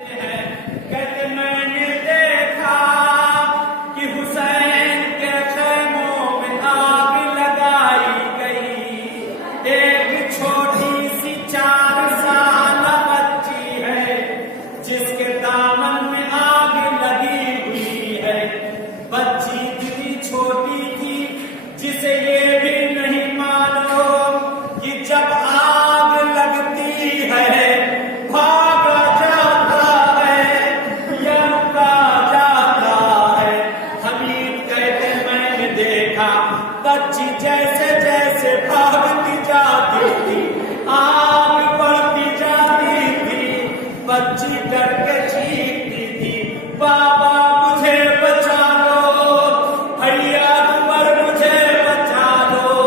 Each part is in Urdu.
کہتے میں نے دیکھا کہ حسین کے خیموں میں آگ لگائی گئی، ایک چھوٹی سی 4 سالہ بچی ہے جس کے دامن میں آگ لگی ہوئی ہے۔ بچی اتنی چھوٹی تھی جسے یہ بھی نہیں معلوم کہ جب آگ لگتی ہے بھاگا جاتا ہے یا رکا جاتا ہے۔ حمید کہتے میں نے دیکھا بچی جیسے جیسے بھاگتی جاتی تھی آگ بڑھتی جاتی تھی، بچی ڈر کے چیختی تھی، بابا مجھے بچا لو، بھیا عمر مجھے بچا لو،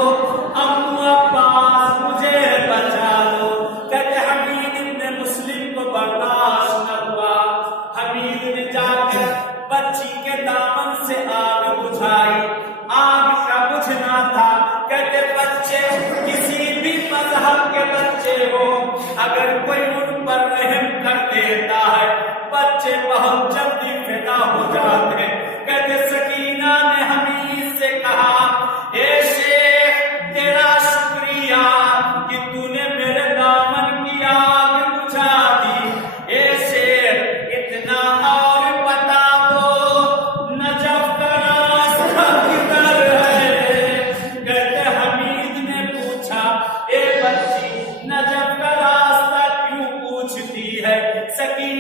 امو عباس مجھے بچا لو۔ کہتے حمید ابن مسلم کو برداشت نہ ہوا، حمید نے جا کر بچی کے دامن سے آگ بجھائی، آگ کا بجھنا تھا۔ کہتے بچے کسی بھی مذہب کے بچے ہو، اگر کوئی ان پر رحم کر دیتا ہے بچے بہت جلدی فدا ہو جاتے ہیں۔ کہتے سکینہ نے حمید سے کہا، اے شیخ تیرا شکریہ کہ تو نے میرے دامن کی آگ بجھا دی، اے شیخ اتنا اور بتا دو نجف کا راستہ کدھر ہے؟ کہتے حمید نے پوچھا، اے بچی نجف کا راستہ کیوں پوچھتی ہے؟ سکینہ